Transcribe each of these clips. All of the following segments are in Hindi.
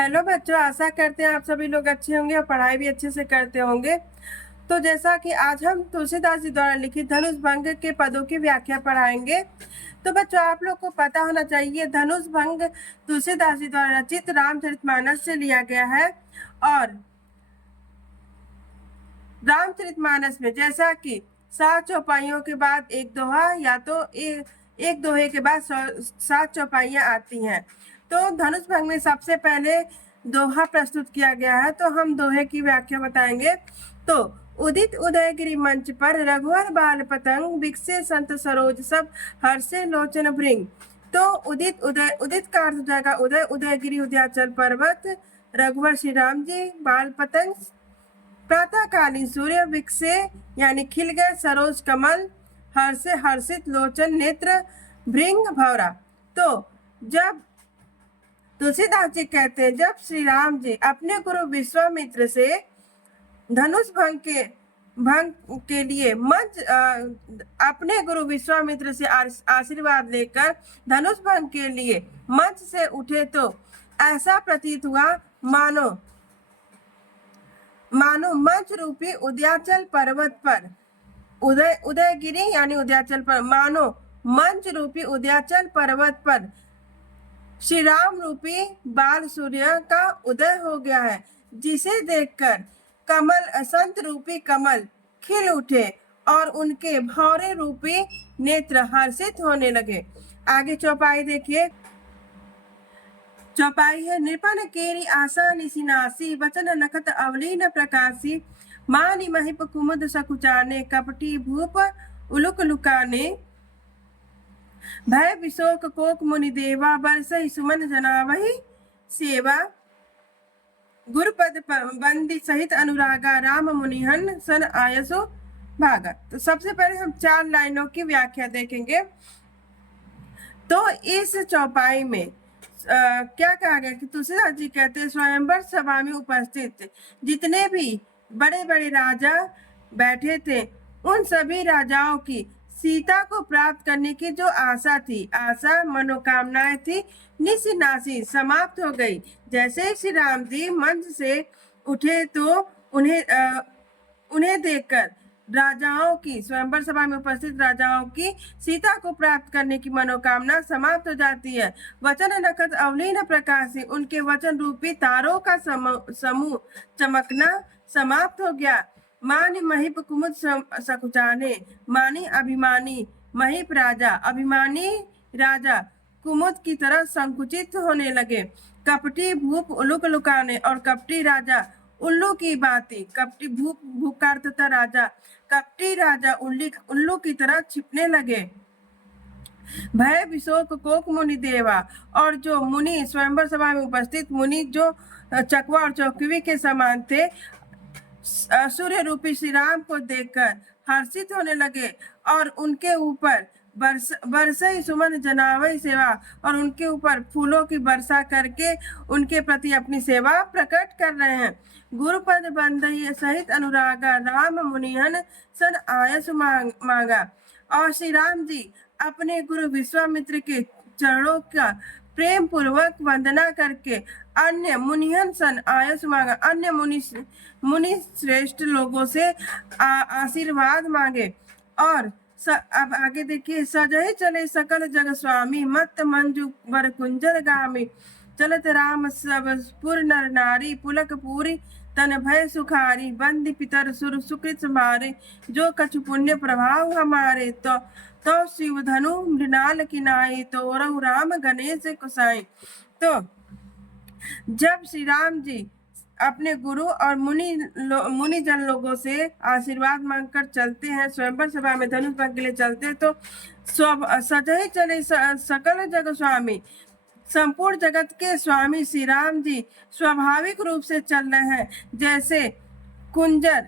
हेलो बच्चों, आशा करते हैं आप सभी लोग अच्छे होंगे और पढ़ाई भी अच्छे से करते होंगे। तो जैसा कि आज हम तुलसीदास जी द्वारा लिखित धनुष भंग के पदों की व्याख्या पढ़ाएंगे। तो बच्चों, आप लोग को पता होना चाहिए धनुष भंग तुलसीदास जी द्वारा रचित रामचरितमानस से लिया गया है। और रामचरितमानस में जैसा कि 7 चौपाइयों के बाद एक दोहा या तो एक दोहे के बाद 7 चौपाइयां आती हैं। तो धनुष भंग में सबसे पहले दोहा प्रस्तुत किया गया है, तो हम दोहे की व्याख्या बताएंगे। तो उदित उदयगिरि मंच पर रघुवर बाल पतंग, विकसे संत सरोज सब हर्षे लोचन भृंग। तो उदित का अर्थ हो जाएगा उदय, उदयगिरि उदयाचल पर्वत, रघुवर श्री राम जी, बाल पतंग प्रातःकालीन सूर्य, विकसे यानी खिल गए सरोज कमल, हर्षे हर्षित लोचन नेत्र, भृंग भौरा। तो जब तुलसीदास जी कहते हैं जब श्री राम जी अपने गुरु विश्वामित्र से धनुष भंग के लिए मंच अपने गुरु विश्वामित्र से आशीर्वाद लेकर धनुष भंग के लिए मंच से उठे, तो ऐसा प्रतीत हुआ मानो मंच रूपी उदयाचल पर्वत पर उदयगिरी यानी उदयाचल पर मानो मंच रूपी उदयाचल पर्वत पर श्री राम रूपी बाल सूर्य का उदय हो गया है, जिसे देखकर संत रूपी कमल खिल उठे और उनके भौरे रूपी नेत्र हर्षित होने लगे। आगे चौपाई देखिए। चौपाई है निपन केरी आशा निशिनासी, वचन नखत अवलीन प्रकाशी, मानि महिप कुमुद सकुचाने, कपटी भूप उलुक लुकाने, भय विशोक कोक मुनि देवा, बरसहि सुमन जनावहि सेवा, गुरुपद बंदी सहित अनुरागा, राम मुनिहन सन आयसो भागा। तो सबसे पहले हम 4 लाइनों की व्याख्या देखेंगे। तो इस चौपाई में क्या कहा गया कि तुलसीदास जी कहते हैं स्वयंवर सभा में उपस्थित जितने भी बड़े बड़े राजा बैठे थे, उन सभी राजाओं की सीता को प्राप्त करने की जो आशा थी, आशा मनोकामनाएं थी, निशिनासी समाप्त हो गई। जैसे ही श्री राम जी मंच से उठे तो उन्हें देखकर राजाओं की, स्वयंवर सभा में उपस्थित राजाओं की सीता को प्राप्त करने की मनोकामना समाप्त हो जाती है। वचन नखत अवलीन प्रकाशी, उनके वचन रूपी तारों का समूह चमकना समाप्त हो गया। मानि महिप कुमुद सकुचाने, मानी अभिमानी, महिप राजा, अभिमानी राजा कुमुद की तरह संकुचित होने लगे। कपटी भूप उलुक लुकाने, और कपटी राजा उल्लू की बाती, कपटी भूप का अर्थ था राजा, कपटी राजा उल्लू की तरह छिपने लगे। भय विशोक कोक मुनि देवा, और जो मुनि स्वयंवर सभा में उपस्थित मुनि जो चकवा और चौकीवी के समान थे, सूर्य रूपी श्री राम को देखकर हर्षित होने लगे और उनके ऊपर बरसई सुमन जनावई सेवा, और उनके ऊपर फूलों की वर्षा करके उनके प्रति अपनी सेवा प्रकट कर रहे हैं। गुरुपद बंदई सहित अनुरागा, राम मुनिहन सन आयस मांगा। और श्री राम जी अपने गुरु विश्वामित्र के चरणों का प्रेम पूर्वक वंदना करके अन्य मुनिहन सन आयस मांगा, अन्य मुनि श्रेष्ठ लोगों से आशीर्वाद मांगे। और अब आगे देखिए। सजहि चले सकल जग स्वामी, मत मंजू बर कुंजर गामी, चलत राम सब पुर नर नारी, पुलक पूरी तन भय सुखारी, बंदी पितर सुर सुकृत मारे, जो कछु पुण्य प्रभाव हमारे, तो शिव धनु मृणाल किनाई, तो राम गणेश कुसाई। तो जब श्री राम जी अपने गुरु और मुनि जन लोगों से आशीर्वाद मांगकर चलते हैं, स्वयंवर सभा में धनुष भंग के लिए चलते हैं, तो सजहि चले सकल जग स्वामी, संपूर्ण जगत के स्वामी श्री राम जी स्वाभाविक रूप से चल रहे हैं। जैसे कुंजर,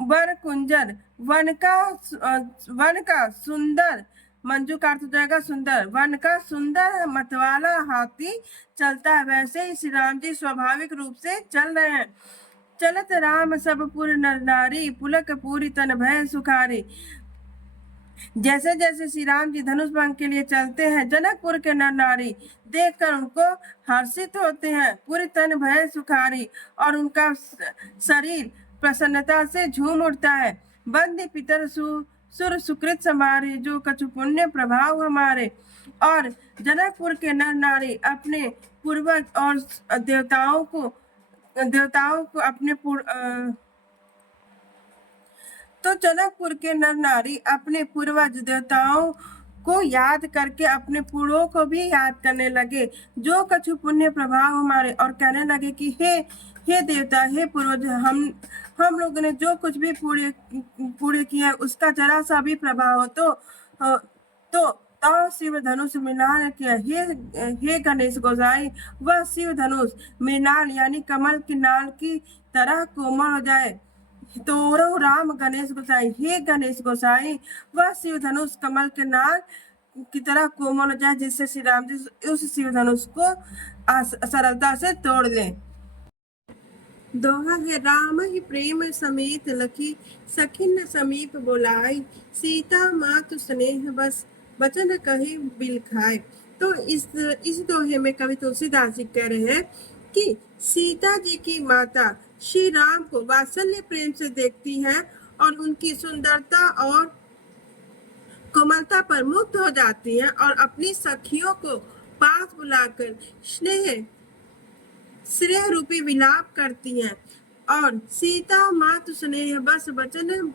वर कुंजर, वन का सुंदर, मंजू का अर्थ हो जाएगा सुंदर, वन का सुंदर मतवाला हाथी चलता है, वैसे ही श्री राम जी स्वाभाविक रूप से चल रहे हैं। चलत राम सब पुर नर नारी, पुलक पूरी तन भय सुखारी। जैसे जैसे श्री राम जी धनुष भंग के लिए चलते हैं, जनकपुर के नर नारी देखकर उनको हर्षित होते हैं। पूरी तन भय सुखारी और उनका शरीर प्रसन्नता से झूम उठता है। बंदी पितर सुर सुकृत समारे, जो कछु पुण्य प्रभाव हमारे। और जनकपुर के नर नारी अपने पूर्वज और देवताओं को अपने तो जनकपुर के नर नारी अपने पूर्वज देवताओं को याद करके अपने पूर्वों को भी याद करने लगे, जो कछु पुण्य प्रभाव हमारे, और कहने लगे कि हे देवता, हे पूर्वज, हम लोगों ने जो कुछ भी पूरे किया उसका जरा सा भी प्रभाव हो तो शिव धनुष मृणाल किया। हे गणेश गोसाई, वह शिव धनुष मृणाल यानी कमल की नाल की तरह कोमल हो जाए। तो राम गणेश गोसाई, हे गणेश गोसाई, वह शिव धनुष कमल के नाल की तरह कोमल हो जाए, जिससे श्री राम जी उस शिव धनुष को सरलता से तोड़ लें। दोहा है, राम ही प्रेम समेत लखी, सखिन समीप बोलाई, सीता मातु स्नेह बस, बचन कहे बिल खाए। तो इस दोहे में कवि तुलसीदास जी कह रहे हैं कि सीता जी की माता श्री राम को वात्सल्य प्रेम से देखती हैं और उनकी सुंदरता और कोमलता पर मुग्ध हो जाती हैं और अपनी सखियों को पास बुलाकर स्नेह रूपी विलाप करती हैं। और सीता मातु स्नेह बस वचन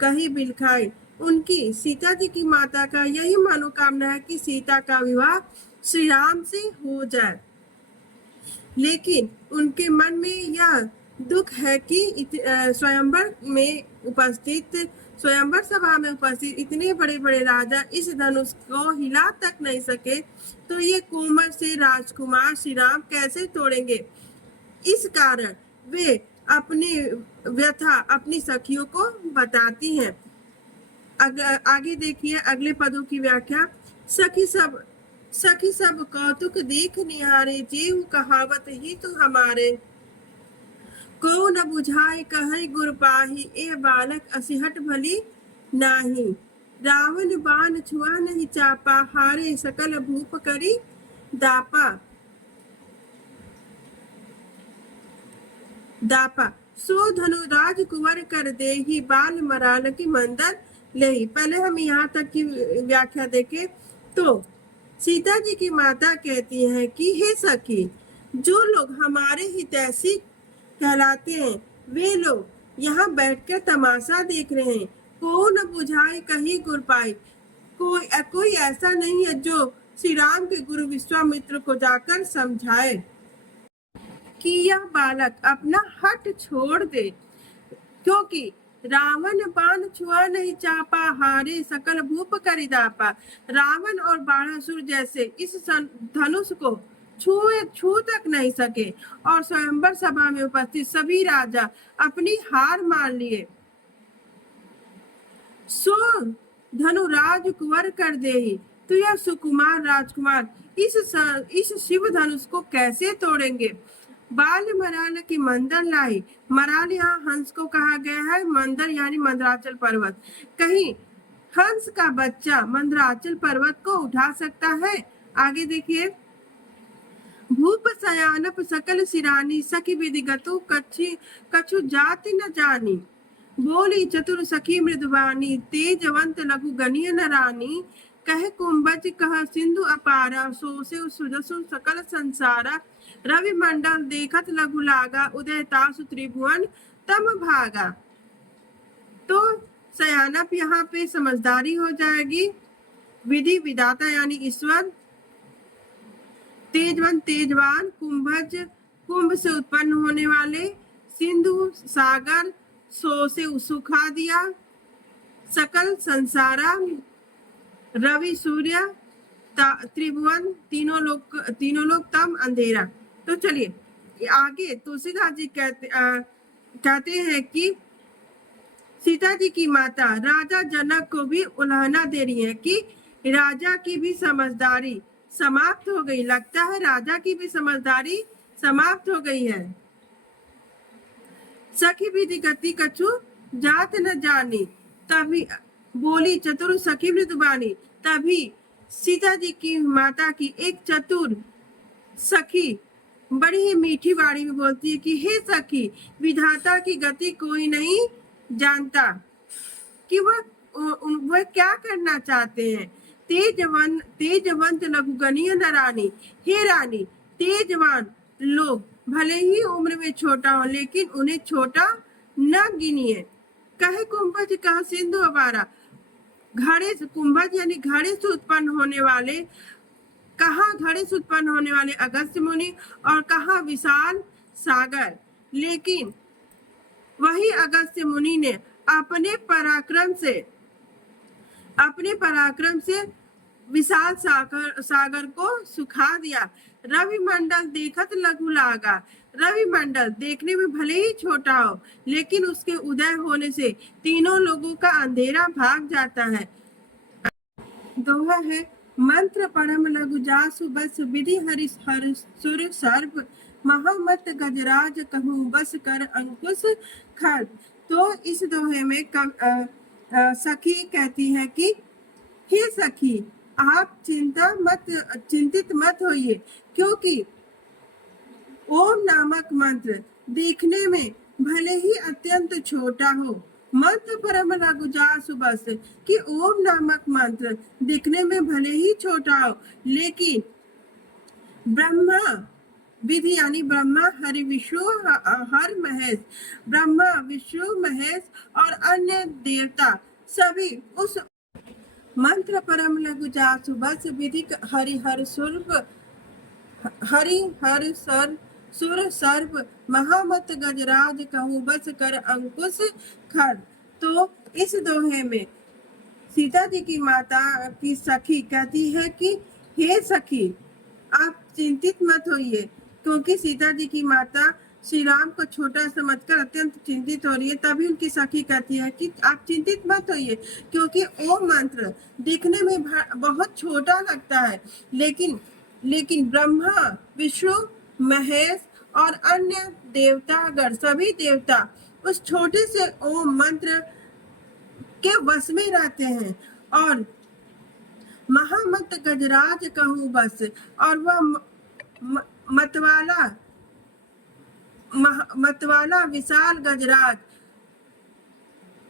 कही बिल खाए, उनकी सीता जी की माता का यही मनोकामना है कि सीता का विवाह श्री राम से हो जाए। लेकिन उनके मन में यह दुख है कि स्वयंवर सभा में उपस्थित इतने बड़े बड़े राजा इस धनुष को हिला तक नहीं सके, तो ये कोमल से राजकुमार श्री राम कैसे तोड़ेंगे। इस कारण वे अपनी व्यथा अपनी सखियों को बताती हैं। आगे देखिए अगले पदों की व्याख्या। सखी सब कौतुक देख निहारे, जेऊ कहावत ही तो हमारे, को न बुझाए कहे गुर पाही, ए बालक असिहट भली नाही, रावण बाण छुआ नहीं चापा, हारे सकल भूप करी दापा, सो धनु राज कुंवर कर दे ही, बाल मराल की मंदर ले। पहले हम यहाँ तक की व्याख्या देखें तो सीता जी की माता कहती हैं कि हे सखी, जो लोग हमारे हितैषी कहलाते हैं वे लोग यहाँ बैठकर तमाशा देख रहे हैं। को न बुझाए कहीं गुर पाए, कोई ऐसा नहीं है जो श्री राम के गुरु विश्वामित्र को जाकर समझाए कि यह बालक अपना हट छोड़ दे, क्योंकि रावण बाण छुआ नहीं चापा, हारे सकल भूप करी दापा। रावण और बाणासुर जैसे इस धनुष को छू तक नहीं सके और स्वयंवर सभा में उपस्थित सभी राजा अपनी हार मान लिए। सो धनु राज कुंवर कर दे ही, तो यह सुकुमार राजकुमार इस शिव धनुष को कैसे तोड़ेंगे। बाल मराल की मंदर लाई, मराल यहाँ हंस को कहा गया है, मंदर यानी मंदराचल पर्वत। कहीं हंस का बच्चा मंदराचल पर्वत को उठा सकता है। आगे देखिए, भूप सयानप सकल सिरानी, सखी विधिगतु कछु जाति न जानी, बोली चतुर सखी मृदुवानी, तेजवंत लघु गणिय न रानी, कह कुंभज कह सिंधु अपारा, सो से सुजसु सकल संसारा, रवि मंडल देखत लघु लागा, उदय तासु त्रिभुवन तम भागा। तो सयानप यहाँ पे समझदारी हो जाएगी, विधि विधाता यानी ईश्वर, तेजवन तेजवान, कुंभज कुंभ से उत्पन्न होने वाले, सिंधु सागर, सो से सुखा दिया, सकल संसारा, रवि सूर्य, त्रिभुवन तीनों लोग तम अंधेरा। तो चलिए आगे तुलसीदास जी कहते हैं कि सीता जी की माता राजा जनक को भी उल्हाना दे रही है कि राजा की भी समझदारी समाप्त हो गई। लगता है राजा की भी समझदारी समाप्त हो गई है। सखी विधि गति कछु जात न जानी, तभी बोली चतुर सखी मृदुबानी। तभी सीता जी की माता की एक चतुर सखी बड़ी ही मीठी वाणी में बोलती है कि हे सखी, विधाता की गति कोई नहीं जानता कि वह क्या करना चाहते हैं। तेजवंत लघुगणीय न रानी, हे रानी, तेजवान लोग भले ही उम्र में छोटा हो लेकिन उन्हें छोटा न गिनिए। कहे कुंभज कहा सिंधु अबारा, घड़े कुंभज यानी घड़े से उत्पन्न होने वाले, कहा घड़े से उत्पन्न होने वाले अगस्त्य मुनि और कहा विशाल सागर। लेकिन वही अगस्त्य मुनि ने अपने पराक्रम से विशाल सागर को सुखा दिया। रवि मंडल देखत लघु लागा, रवि मंडल देखने में भले ही छोटा हो लेकिन उसके उदय होने से तीनों लोगों का अंधेरा भाग जाता है। दोहा है, मंत्र परम लघु जासु बस, विधि हरि हर सुर सर्प, महामत गजराज कहूँ बस कर अंकुश खड़। तो इस दोहे में सखी कहती है कि हे सखी, आप चिंतित मत होइए, क्योंकि ओम नामक मंत्र देखने में भले ही अत्यंत छोटा हो, मंत्र परम लघु जासु बस, कि ओम नामक मंत्र दिखने में भले ही छोटा हो लेकिन ब्रह्मा विधि यानी ब्रह्मा हरि विष्णु हर महेश, ब्रह्मा विष्णु महेश और अन्य देवता सभी उस मंत्र परम लघु जासु बस, विधि हरि हर सुर सर्प, महामत गजराज कहूँ बस कर अंकुश खड़। तो इस दोहे में सीता जी की माता की सखी कहती है कि हे सखी, आप चिंतित मत होइए, क्योंकि सीता जी की माता श्री राम को छोटा समझकर अत्यंत चिंतित हो रही है। तभी उनकी सखी कहती है कि आप चिंतित मत होइए, क्योंकि ओम मंत्र दिखने में बहुत छोटा लगता है लेकिन ब्रह्मा विष्णु महेश और अन्य देवतागण सभी देवता उस छोटे से ओम मंत्र के वश में रहते हैं। और महामत गजराज कहूँ बस, और वह मतवाला विशाल गजराज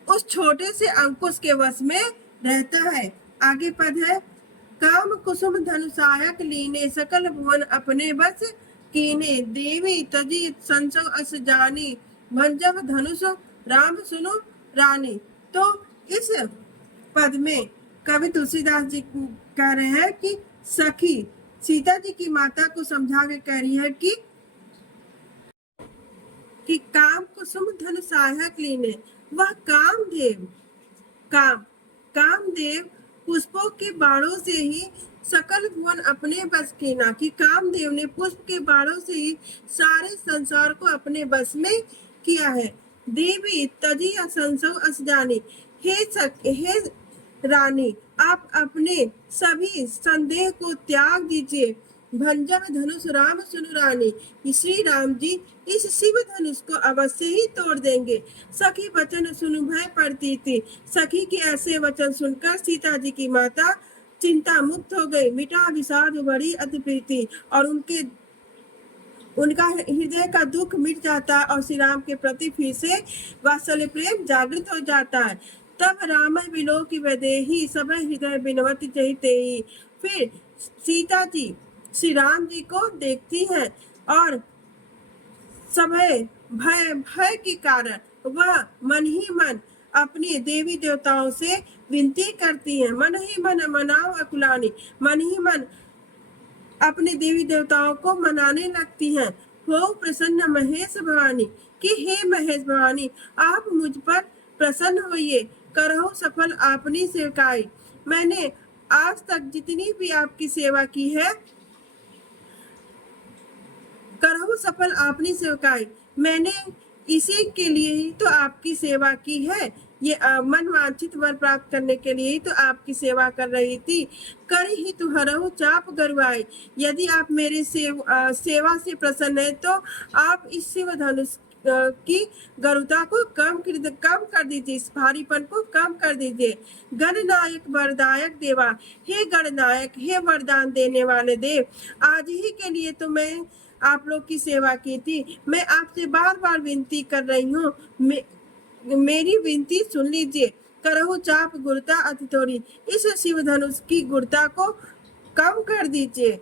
उस छोटे से अंकुश के वश में रहता है। आगे पद है, काम कुसुम धनुषायक लीने, सकल भुवन अपने बस कीने, देवी तजी संसो अस जानी, भंजब धनुष राम सुनो रानी। तो इस पद में कवि तुलसीदास जी कह रहे हैं कि सखी सीता जी की माता को समझा के कह रही है कि काम कुसुम धन सहायक लीने, वह कामदेव पुष्पों के बाणों से ही सकल भुवन अपने बस कीना, कि कामदेव ने पुष्प के बाणों से ही सारे संसार को अपने बस में किया है। देवी तजी संसो अस जानी, हे रानी, आप अपने सभी संदेह को त्याग दीजिए। भंजम धनुष राम सुनु रानी, श्री राम जी इस शिव धनुष को अवश्य ही तोड़ देंगे। सखी वचन सुनु भय पड़ती थी। सखी के ऐसे वचन सुनकर सीता जी की माता चिंता मुक्त हो गई, मिटा विषाद बड़ी अति प्रीति, और उनका हृदय का दुख मिट जाता और श्री राम के प्रति फिर से वात्सल्य प्रेम जागृत हो जाता है। तब राम बिलो की वैदेही, सब हृदय बिनवती चहितेही। फिर सीता जी श्री राम जी को देखती हैं और समय भय के कारण वह मन ही मन अपने देवी देवताओं से विनती करती हैं। मन ही मन मनाओ अकुलानी, मन ही मन अपने देवी देवताओं को मनाने लगती हैं। हो प्रसन्न महेश भवानी, कि हे महेश भवानी, आप मुझ पर प्रसन्न होइए, करहो सफल आपनी सेवकाई। मैंने आज तक जितनी भी आपकी सेवा की है, करहो सफल आपनी सेवकाई, मैंने इसी के लिए ही तो आपकी सेवा की है। ये मन वांछित वर प्राप्त करने के लिए ही तो आपकी सेवा कर रही थी। कर ही तु हरहु चाप गरुआई, यदि आप मेरे सेवा से प्रसन्न है तो आप इस शिव धनुष की गरुता को कम कर दीजिए, इस भारीपन को कम कर दीजिए। गणनायक वरदायक देवा, हे गणनायक, हे वरदान देने वाले देव, आज ही के लिए तो मैं आप लोग की सेवा की थी। मैं आपसे बार बार विनती कर रही हूँ, मेरी विनती सुन लीजिए। करहु चाप गुरुता अति थोड़ी, इस शिव धनुष की गुरुता को कम कर दीजिए।